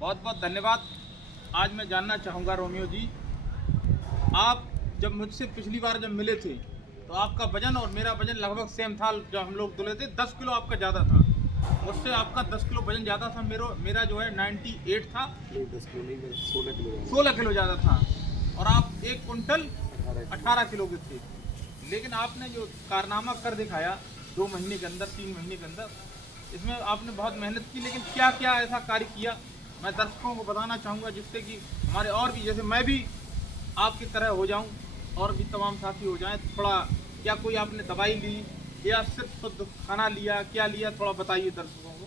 बहुत बहुत धन्यवाद। आज मैं जानना चाहूँगा रोमियो जी, आप जब मुझसे पिछली बार जब मिले थे तो आपका वजन और मेरा वजन लगभग सेम था। जब हम लोग तुले थे 10 किलो आपका ज़्यादा था, मुझसे आपका 10 किलो वजन ज़्यादा था। मेरा जो है 98 था। नहीं 10 किलो नहीं, मेरा 16 किलो 16 किलो ज़्यादा था और आप 1 कुंटल 18 किलो। 18 किलो के थे। लेकिन आपने जो कारनामा कर दिखाया 2 महीने के अंदर, 3 महीने के अंदर, इसमें आपने बहुत मेहनत की। लेकिन क्या क्या ऐसा कार्य किया मैं दर्शकों को बताना चाहूँगा, जिससे कि हमारे और भी, जैसे मैं भी आपकी तरह हो जाऊं और भी तमाम साथी हो जाएं। थोड़ा क्या कोई आपने दवाई ली या सिर्फ शुद्ध खाना लिया, क्या लिया, थोड़ा बताइए दर्शकों को।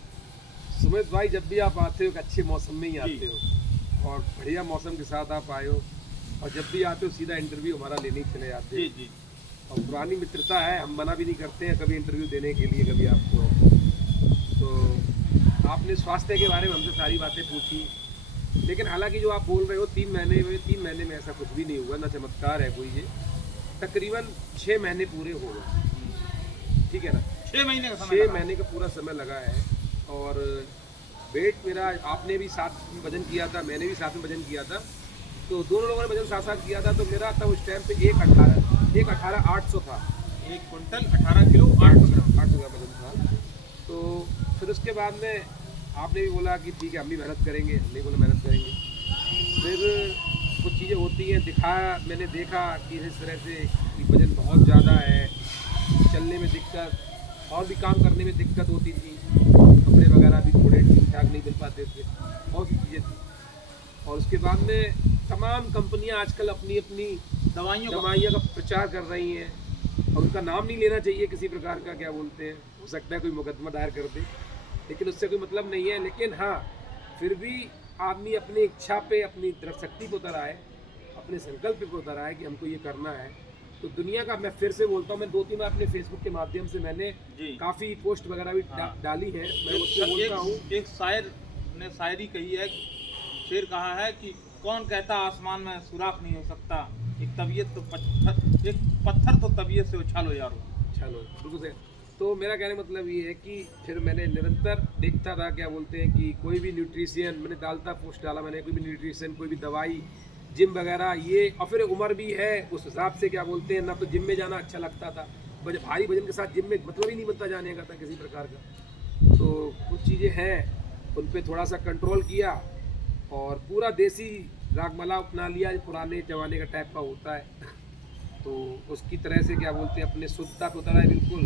सुमित भाई, जब भी आप आते हो एक अच्छे मौसम में ही जी आते हो और बढ़िया मौसम के साथ आप आए हो, और जब भी आते हो सीधा इंटरव्यू हमारा लेने ही चले जाते जी हो। जी और पुरानी मित्रता है, हम मना भी नहीं करते हैं कभी इंटरव्यू देने के लिए कभी आपको। तो आपने स्वास्थ्य के बारे में हमसे सारी बातें पूछी, लेकिन हालांकि जो आप बोल रहे हो 3 महीने में ऐसा कुछ भी नहीं हुआ, ना चमत्कार है कोई ये। तकरीबन 6 महीने पूरे हो गए, ठीक है ना। 6 महीने का समय 6 लगा। महीने का पूरा समय लगा है। और वेट मेरा, आपने भी साथ में वजन किया था, मैंने भी साथ में वजन किया था, तो दोनों लोगों ने वजन साथ साथ किया था। तो मेरा था उस टाइम पे 1,18,800 था। 1 कुंटल 18 किलो 800 ग्राम। 800 ग्राम वजन था। तो फिर उसके बाद में आपने भी बोला कि ठीक है हम भी मेहनत करेंगे, हमने बोला मेहनत करेंगे। फिर कुछ चीज़ें होती हैं, दिखाया, मैंने देखा कि इस तरह से कि वजन बहुत ज़्यादा है, चलने में दिक्कत और भी काम करने में दिक्कत होती थी, कपड़े वगैरह भी थोड़े ठीक ठाक नहीं मिल पाते थे, बहुत सी चीज़ें थी। और उसके बाद में तमाम कंपनियां आजकल अपनी अपनी दवाइयों का प्रचार कर रही हैं, और उनका नाम नहीं लेना चाहिए किसी प्रकार का, क्या बोलते हैं, हो सकता है कोई मुकदमा दायर कर दे, लेकिन उससे कोई मतलब नहीं है। लेकिन हाँ, फिर भी आदमी अपनी इच्छा पे, अपनी दृढ़ शक्ति पे उतर आए, अपने संकल्प पे उतर आए कि हमको ये करना है। तो दुनिया का, मैं फिर से बोलता हूँ, मैं 2-3 बार अपने फेसबुक के माध्यम से मैंने जी काफ़ी पोस्ट वगैरह भी हाँ। डाली है, मैं उससे बोलता हूँ। एक शायर ने शायरी कही है, शेर कहा है कि कौन कहता आसमान में सुराख नहीं हो सकता, एक पत्थर तो तबीयत से उछालो यारो। चलो बिल्कुल सही। तो मेरा कहने का मतलब ये है कि फिर मैंने निरंतर देखता था, क्या बोलते हैं, कि कोई भी न्यूट्रिशियन मैंने डालता, पोस्ट डाला मैंने, कोई भी न्यूट्रिशियन, कोई भी दवाई, जिम वगैरह ये। और फिर उम्र भी है उस हिसाब से, क्या बोलते हैं, ना तो जिम में जाना अच्छा लगता था, भारी वजन के साथ जिम में मतलब ही नहीं बनता जाने का था किसी प्रकार का। तो कुछ चीज़ें हैं, उन पर थोड़ा सा कंट्रोल किया और पूरा देसी रागमला अपना लिया, पुराने जमाने का टाइप का होता है। तो उसकी तरह से, क्या बोलते हैं, अपने शुद्धता पे उतरा है बिल्कुल।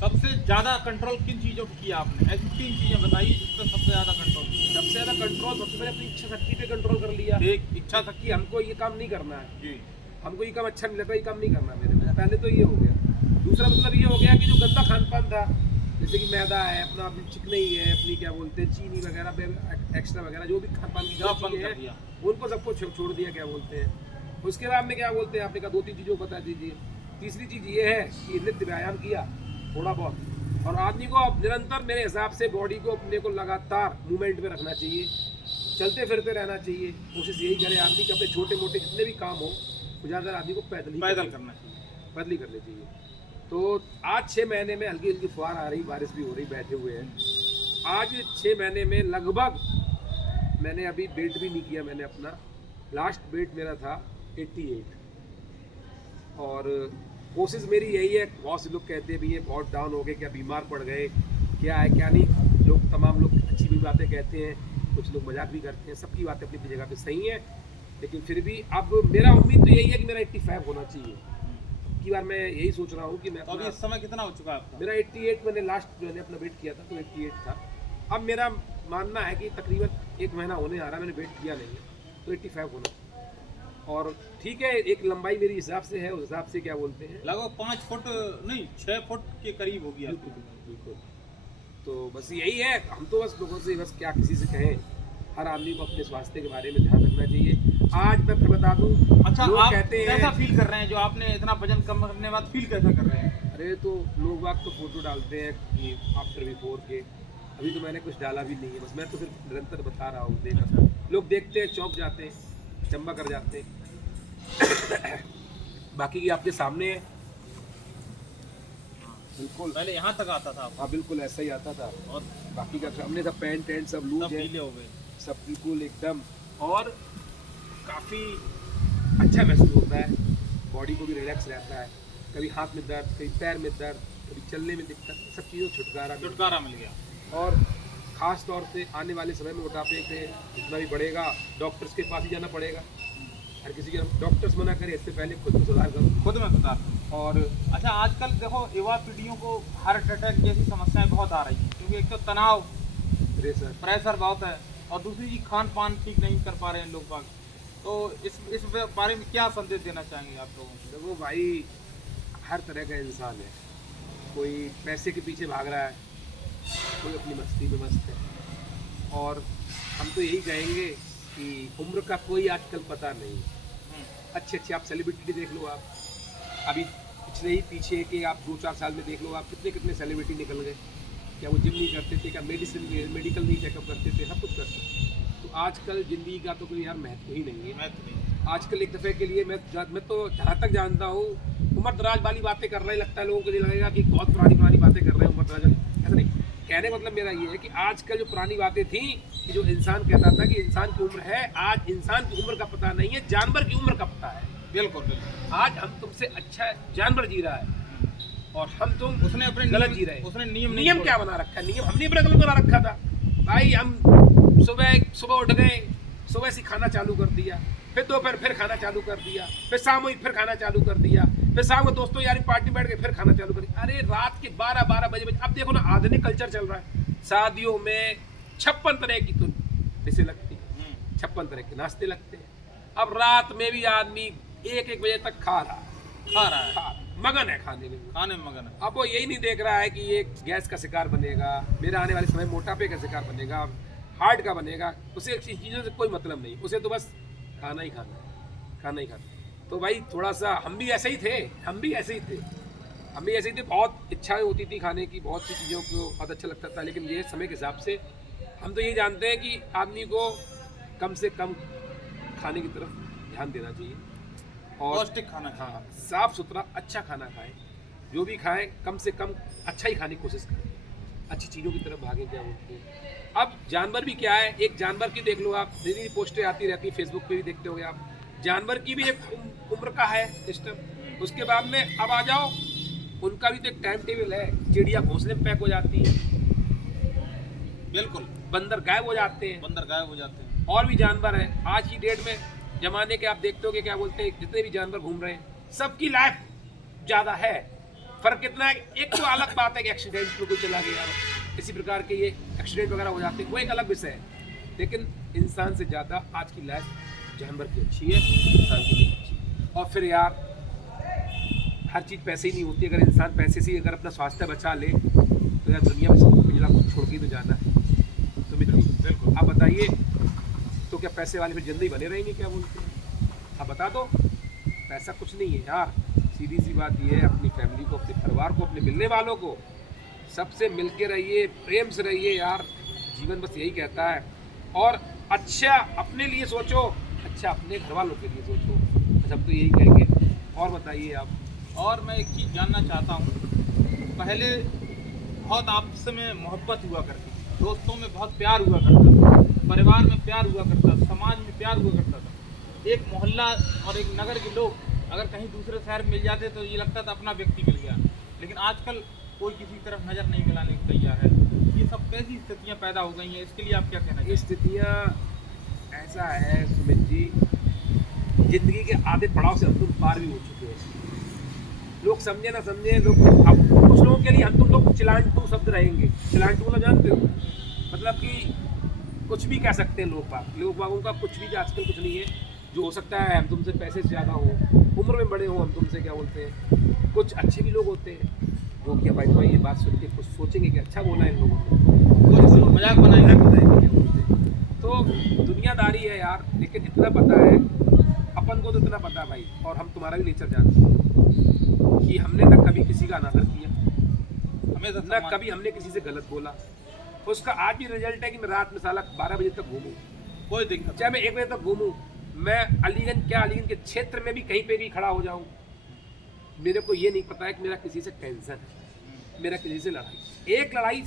सबसे ज्यादा कंट्रोल किन चीजों को किया आपने? ऐसी 3 चीजें बताइए जिस पर सबसे ज्यादा कंट्रोल किया। सबसे ज़्यादा कंट्रोल, सबसे पहले अपनी इच्छा शक्ति पे कंट्रोल कर लिया एक इच्छा कि शक्ति। हमको ये काम नहीं करना है, जी हमको ये काम अच्छा नहीं लगता, ये काम नहीं करना मेरे में। पहले तो ये हो गया। दूसरा मतलब ये हो गया कि जो गंदा खान पान था, जैसे कि मैदा है अपना, अपनी चिकनई है अपनी, क्या बोलते हैं, चीनी वगैरह, एक्स्ट्रा वगैरह जो भी खान पान की सब बंद चीज़ें कर हैं, दिया। उनको सबको छोड़ दिया, क्या बोलते हैं। उसके बाद में, क्या बोलते हैं, आपने कहा 2-3 चीज़ों को बता दीजिए। तीसरी चीज़ ये है कि नित्य व्यायाम किया थोड़ा बहुत, और आदमी को अब निरंतर मेरे हिसाब से बॉडी को अपने को लगातार मूवमेंट में रखना चाहिए, चलते फिरते रहना चाहिए। कोशिश यही करे आदमी कि अपने छोटे मोटे जितने भी काम हो, ज़्यादातर आदमी को पैदल करना चाहिए। पैदल ही करने चाहिए। तो आज 6 महीने में हल्की हल्की फुहार आ रही, बारिश भी हो रही, बैठे हुए हैं। आज 6 महीने में लगभग, मैंने अभी वेट भी नहीं किया, मैंने अपना लास्ट वेट मेरा था 88। और कोशिश मेरी यही है, बहुत से लोग कहते हैं भी ये बहुत डाउन हो गए, क्या बीमार पड़ गए, क्या है क्या नहीं, लोग, तमाम लोग अच्छी भी बातें कहते हैं, कुछ लोग मजाक भी करते हैं, सबकी बातें अपनी अपनी जगह पे सही है। लेकिन फिर भी अब मेरा उम्मीद तो यही है कि मेरा 85 होना चाहिए। की बार मैं यही सोच रहा हूँ कि मैं तो अभी अपना, इस समय कितना हो चुका है आपका? मेरा 88, मैंने लास्ट मैंने अपना वेट किया था तो 88 था। अब मेरा मानना है कि तकरीबन 1 महीना होने आ रहा है, मैंने वेट किया नहीं है, तो 85 होना। और ठीक है, एक लंबाई मेरी हिसाब से है, उस हिसाब से, क्या बोलते हैं, लगभग 5 फुट नहीं 6 फुट के करीब होगी बिल्कुल आपकी। बिल्कुल। तो बस यही है, हम तो बस लोगों से, बस क्या किसी से कहें, हर आदमी को अपने स्वास्थ्य के बारे में ध्यान रखना चाहिए। आज मैं फिर बता दूं, अच्छा, लोग आप कहते कैसा हैं, फील कर रहे हैं जो आपने इतना वजन कम करने के बाद फील कैसा कर रहे हैं? अरे तो लोग बाग तो फोटो डालते हैं कि आफ्टर बिफोर के, अभी तो मैंने कुछ डाला भी नहीं है, बस मैं तो सिर्फ निरंतर बता रहा हूँ। देखा, लोग देखते हैं, चौंक जाते हैं, चंबा कर जाते हैं। बाकी की आपके सामने है, बिल्कुल। पहले यहाँ तक आता था आपको, हाँ बिल्कुल ऐसा ही आता था। और बाकी का सामने सब पैंट एंट सब लूज सब है, ढीले हो गए। सब बिल्कुल एकदम, और काफ़ी अच्छा महसूस होता है, बॉडी को भी रिलैक्स रहता है। कभी हाथ में दर्द, कभी पैर में दर्द, कभी चलने में दिक्कत, सब चीज़ों से छुटकारा मिल गया। और ख़ास तौर से आने वाले समय में मोटापे से जितना भी बढ़ेगा, डॉक्टर्स के पास ही जाना पड़ेगा। हर किसी के डॉक्टर्स मना करें, इससे पहले खुद को सुधार करो। खुद में सुधार। और अच्छा, आजकल देखो युवा पीढ़ियों को हार्ट अटैक जैसी समस्याएं बहुत आ रही हैं, क्योंकि एक तो तनाव, प्रेशर बहुत है, और दूसरी चीज खान पान ठीक नहीं कर पा रहे हैं लोग बाग। तो इस बारे में क्या संदेश देना चाहेंगे आप लोगों को? देखो भाई, हर तरह का इंसान है, कोई पैसे के पीछे भाग रहा है, कोई अपनी मस्ती में मस्त है, और हम तो यही कहेंगे कि उम्र का कोई आजकल पता नहीं। अच्छे अच्छे आप सेलिब्रिटी देख लो, आप अभी पिछले ही पीछे के आप 2-4 साल में देख लो, आप कितने कितने सेलिब्रिटी निकल गए। क्या वो जिम नहीं करते थे, क्या मेडिकल नहीं चेकअप करते थे, सब कुछ करते थे। तो आजकल ज़िंदगी का तो कोई यार महत्व ही नहीं है। आजकल एक दफ़े के लिए मैं तो जहाँ तक जानता हूँ, उम्र दराज वाली बातें कर रहे, लगता है लोगों को ये लगेगा कि बहुत पुरानी पुरानी बातें कर रहे हैं उम्र दराज। ऐसा नहीं, कहने का मतलब मेरा ये है कि आजकल जो पुरानी बातें थी कि जो इंसान कहता था कि इंसान की उम्र है, आज इंसान की उम्र का पता नहीं है, जानवर की उम्र का पता है। बिल्कुल बिल्कुल। आज हम तुमसे अच्छा जानवर जी रहा है, और हम तुम उसने अपने गलत जी रहे हैं। उसने नियम क्या बना रखा है? नियम हमने अपना गलत बना रखा था भाई। हम सुबह उठ गए, सुबह से खाना चालू कर दिया, फिर दोपहर फिर खाना चालू कर दिया, फिर शाम हुई फिर खाना चालू कर दिया, फिर शाम को दोस्तों यारी पार्टी बैठ गए फिर खाना चालू कर दिया। अरे रात के 12 बजे अब देखो ना, आधुनिक कल्चर चल रहा है। शादियों में 56 तरह की तो डिशें लगती है, 56 तरह के नाश्ते लगते हैं। अब रात में भी आदमी 1-1 बजे तक खा रहा है, मगन है खाने में मगन है। अब वो यही नहीं देख रहा है कि ये गैस का शिकार बनेगा, मेरा आने वाले समय मोटापे का शिकार बनेगा, हार्ट का बनेगा। उसे चीज़ों से कोई मतलब नहीं, उसे तो बस खाना ही खाना। तो भाई थोड़ा सा हम भी ऐसे ही थे, बहुत इच्छाएं होती थी खाने की, बहुत सी चीज़ों को बहुत अच्छा लगता था। लेकिन ये समय के हिसाब से हम तो ये जानते हैं कि आदमी को कम से कम खाने की तरफ ध्यान देना चाहिए, और पौष्टिक खाना। हाँ, साफ सुथरा अच्छा खाना खाएं, जो भी खाएं कम से कम अच्छा ही खाने की कोशिश करें, अच्छी चीज़ों की तरफ भागें। क्या बोलते हैं, अब जानवर भी क्या है, एक जानवर की देख लो आप, धीरे पोस्टें आती रहती है, फेसबुक पे भी देखते होगे आप। जानवर की भी एक उम्र का है सिस्टम। उसके बाद में अब आ जाओ, उनका भी तो एक टाइम टेबल है। चिड़िया घोंसले में पैक हो जाती है, बिल्कुल। बंदर गायब हो जाते हैं, और भी जानवर हैं। आज की डेट में जमाने के आप देखते हो कि क्या बोलते हैं, जितने भी जानवर घूम रहे हैं सबकी लाइफ ज़्यादा है। फर्क कितना है, एक तो अलग बात है कि एक्सीडेंट में कोई चला गया, इसी प्रकार के ये एक्सीडेंट वगैरह हो जाते हैं, वो एक अलग विषय है। लेकिन इंसान से ज़्यादा आज की लाइफ जानवर की अच्छी है, इंसान की नहीं अच्छी है। और फिर यार हर चीज़ पैसे ही नहीं होती। अगर इंसान पैसे से अगर अपना स्वास्थ्य बचा ले तो यार दुनिया में सब कुछ छोड़ के तो जाना है। सुमित जी, बिल्कुल आप बताइए, तो क्या पैसे वाले फिर जिंदगी बने रहेंगे? क्या बोलते हैं आप बता दो। पैसा कुछ नहीं है यार, सीधी सी बात ये है, अपनी फैमिली को, अपने परिवार को, अपने मिलने वालों को सबसे मिल के रहिए, प्रेम से रहिए यार। जीवन बस यही कहता है। और अच्छा अपने लिए सोचो, अच्छा अपने घर वालों के लिए सोचो, बस हम तो यही कहेंगे। और बताइए आप। और मैं एक चीज़ जानना चाहता हूँ, पहले बहुत आपस में मोहब्बत हुआ करती थी, दोस्तों में बहुत प्यार हुआ करता था, परिवार में प्यार हुआ करता था, समाज में प्यार हुआ करता था। एक मोहल्ला और एक नगर के लोग अगर कहीं दूसरे शहर में मिल जाते तो ये लगता था अपना व्यक्ति मिल गया। लेकिन आजकल कोई किसी तरफ नज़र नहीं मिलाने को तैयार है। ये सब कैसी स्थितियाँ पैदा हो गई हैं, इसके लिए आप क्या कहना चाहिए? स्थितियाँ ऐसा है सुमित जी, जिंदगी के आधे पड़ाव से हम तुम पार भी हो चुके हैं। लोग समझे ना समझे, लोग अब कुछ लोगों के लिए हम तुम लोग चिलांटू शब्द रहेंगे। चिलांटू मतलब जानते हो, मतलब कि कुछ भी कह सकते हैं लोग बागों का कुछ भी आजकल कुछ नहीं है। जो हो सकता है हम तुमसे पैसे से ज़्यादा हो, उम्र में बड़े हो हम तुमसे, क्या बोलते हैं, कुछ अच्छे भी लोग होते हैं जो कि भाई तो ये बात सुन के कुछ सोचेंगे कि अच्छा बोला है इन लोगों ने, मजाक बनाएंगे क्या बोलते हैं। तो दुनियादारी है यार। लेकिन इतना पता है अपन को, तो इतना पता है भाई, और हम तुम्हारा भी नेचर जानते हैं कि हमने न कभी किसी का अनादर किया, न कभी हमने किसी से गलत बोला। उसका आज भी रिजल्ट है कि मैं रात में साला 12 बजे तक घूमूँ, कोई दिक्कत, चाहे मैं 1 बजे तक घूमूँ, मैं अलीगंज के क्षेत्र में भी कहीं पे भी खड़ा हो जाऊँ, मेरे को ये नहीं पता है कि मेरा किसी से टेंशन है, मेरा किसी से लड़ाई। एक लड़ाई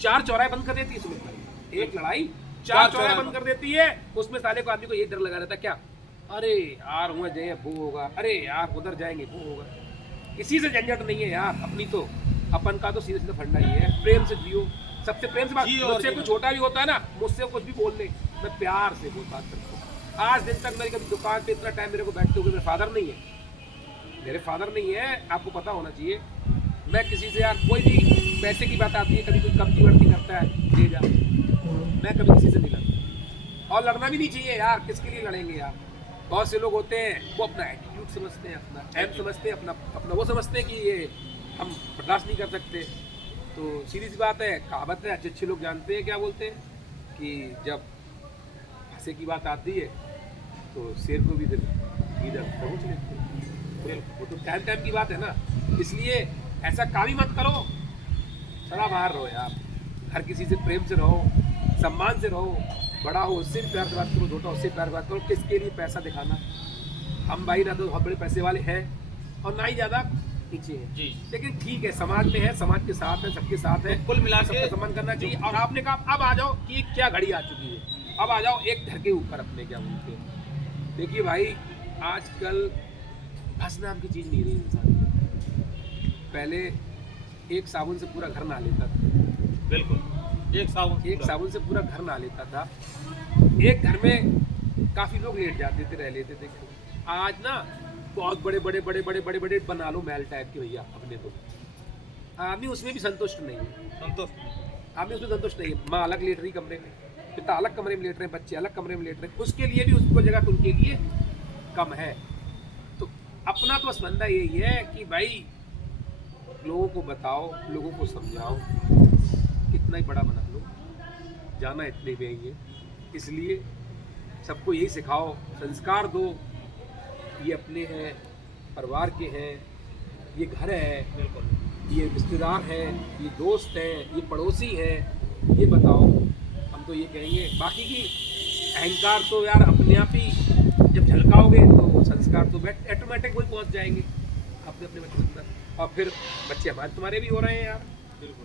4 चौराहे बंद कर देती है सुमित भाई, एक लड़ाई 4 चौराहे बंद कर देती है, उसमें साले को आदमी को ये डर लगा रहता है क्या, अरे यार वहाँ जाए वो होगा, अरे यार उधर जाएंगे वो होगा। किसी से झंझट नहीं है यार, अपनी तो अपन का तो सीधे सीधे फंडा ही है, प्रेम से जियो, सबसे प्रेम से बात। मुझसे कोई छोटा भी होता है ना, मुझसे कुछ भी बोल ले, मैं प्यार से वो बात करता हूँ। आज दिन तक मेरी कभी दुकान पे इतना टाइम मेरे को बैठते हुए मेरे फादर नहीं है, मेरे फादर नहीं है, आपको पता होना चाहिए। मैं किसी से यार कोई भी पैसे की बात आती है, कभी कोई कमती वर्ती करता है ले जा, मैं कभी किसी से नहीं लड़ता, और लड़ना भी नहीं चाहिए यार, किसके लिए लड़ेंगे यार। बहुत से लोग होते हैं वो अपना एटीट्यूड समझते हैं, अपना एम समझते हैं, अपना वो समझते हैं कि ये हम बर्दाश्त नहीं कर सकते। तो सीधी सी बात है, कहावत है, अच्छे अच्छे लोग जानते हैं क्या बोलते हैं कि जब हंसे की बात आती है तो शेर को भी इधर पहुँच लेते हैं। वो तो टाइम टाइम की बात है ना, इसलिए ऐसा काम ही मत करो, सदा बाहर रहो यार, हर किसी से प्रेम से रहो, सम्मान से रहो, बड़ा हो उससे भी प्यार से बात करो, छोटा उससे प्यार से बात करो। किसके लिए पैसा दिखाना, हम भाई ना तो बहुत बड़े पैसे वाले हैं और ना ही ज़्यादा नीचे हैं जी, लेकिन ठीक है, समाज में है, समाज के साथ है, सबके साथ है, कुल मिला के सम्मान करना चाहिए। और आपने कहा अब आ जाओ कि क्या घड़ी आ चुकी है, अब आ जाओ एक घर के ऊपर अपने, क्या बोलते हैं। देखिए भाई, आजकल बस नाम की चीज़ नहीं रही इंसान। पहले एक साबुन से पूरा घर नहा लेता था, बिल्कुल एक साबुन से पूरा घर नहा लेता था। एक घर में काफ़ी लोग लेट जाते थे, रह लेते थे। आज ना बहुत बड़े बड़े बड़े बड़े बड़े बड़े बना लो महल टाइप के भैया अपने को, आदमी उसमें भी संतुष्ट नहीं है, आदमी उसमें संतुष्ट नहीं है। माँ अलग लेट रही कमरे में, पिता अलग कमरे में लेट रहे हैं, बच्चे अलग कमरे में लेट रहे हैं, उसके लिए भी उसको जगह उनके लिए कम है। तो अपना तो बस बंदा यही है कि भाई लोगों को बताओ, लोगों को समझाओ, कितना ही बड़ा बना लो, जाना इतने में ही है। इसलिए सबको यही सिखाओ, संस्कार दो, ये अपने हैं, परिवार के हैं, ये घर है, ये रिश्तेदार हैं, ये दोस्त हैं, ये पड़ोसी हैं, ये बताओ। हम तो ये कहेंगे, बाकी की अहंकार तो यार अपने आप ही जब झलकाओगे तो संस्कार तो ऑटोमेटिक वही पहुंच जाएंगे अपने अपने बच्चों के अंदर। और फिर बच्चे हमारे तुम्हारे भी हो रहे हैं यार,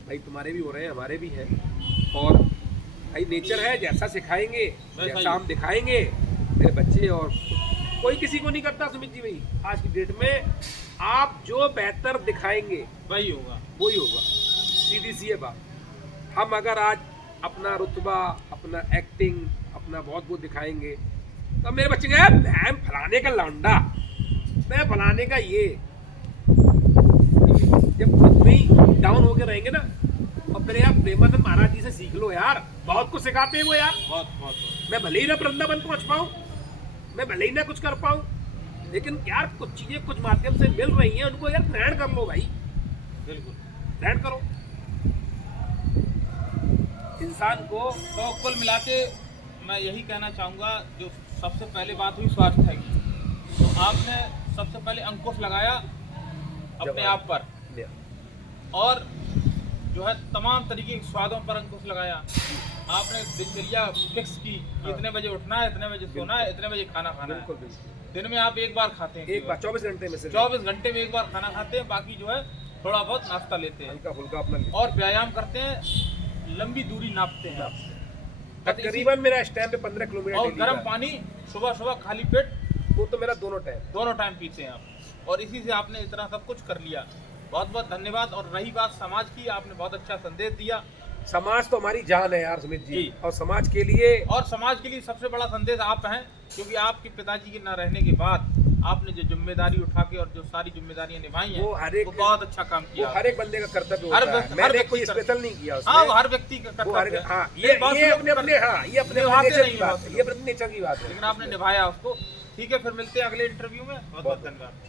भाई तुम्हारे भी हो रहे हैं, हमारे भी हैं। और भाई नेचर है, जैसा सिखाएंगे जैसा हम दिखाएंगे मेरे बच्चे, और कोई किसी को नहीं करता सुमित जी भाई। आज की डेट में आप जो बेहतर दिखाएंगे वही होगा, वही होगा, सीधी सी है बात। हम अगर आज अपना रुतबा, अपना एक्टिंग, अपना बहुत बहुत दिखाएंगे तो मेरे बच्चे कहेंगे मैं फलाने का लौंडा, मैं फलाने का ये। जब खुद में डाउन होके रहेंगे ना, और फिर यार प्रेमानंद महाराज जी से सीख लो यार, बहुत कुछ सिखाते हैं वो यार, बहुत। मैं भले ही ना वृंदावन पहुंच पाऊं, मैं भले ही ना कुछ कर पाऊं, लेकिन यार कुछ चीजें कुछ माध्यम से मिल रही हैं, उनको यार ग्रहण कर लो भाई, बिल्कुल ग्रहण करो इंसान को। तो कुल मिला के मैं यही कहना चाहूँगा, जो सबसे पहले बात हुई स्वास्थ्य की, तो आपने सबसे पहले अंकुश लगाया अपने आप पर, और जो है तमाम तरीके के स्वादों पर अंकुश लगाया। आपने दिनचर्या फिक्स की कि इतने बजे उठना है, इतने बजे सोना है, इतने बजे खाना खाना है। दिन में आप एक बार खाते हैं, एक बार 24 घंटे में से 24 घंटे में एक बार खाना खाते हैं, बाकी जो है थोड़ा बहुत नाश्ता लेते हैं, हल्का फुल्का अपना, और व्यायाम करते हैं, लंबी दूरी नापते हैं आप। तकरीबन मेरा इस टाइम पे 15 किलोमीटर। और गर्म पानी सुबह सुबह खाली पेट, वो तो मेरा दोनों टाइम पीते हैं आप, और इसी से आपने इतना सब कुछ कर लिया। बहुत बहुत धन्यवाद। और रही बात समाज की, आपने बहुत अच्छा संदेश दिया। समाज तो हमारी जान है यार सुमित जी, और समाज के लिए सबसे बड़ा संदेश आप हैं, क्योंकि आपके पिताजी के न रहने के बाद आपने जो जिम्मेदारी उठा के और जो सारी जिम्मेदारियां निभाई हैं, वो बहुत अच्छा काम किया। हर एक बंदे का कर्तव्य होता है, मैंने कोई स्पेशल नहीं किया उसमें। हाँ, वो हर व्यक्ति का कर्तव्य है। ये अपने नेचर की बात है, लेकिन आपने निभाया उसको। ठीक है, फिर मिलते हैं अगले इंटरव्यू में। बहुत बहुत धन्यवाद।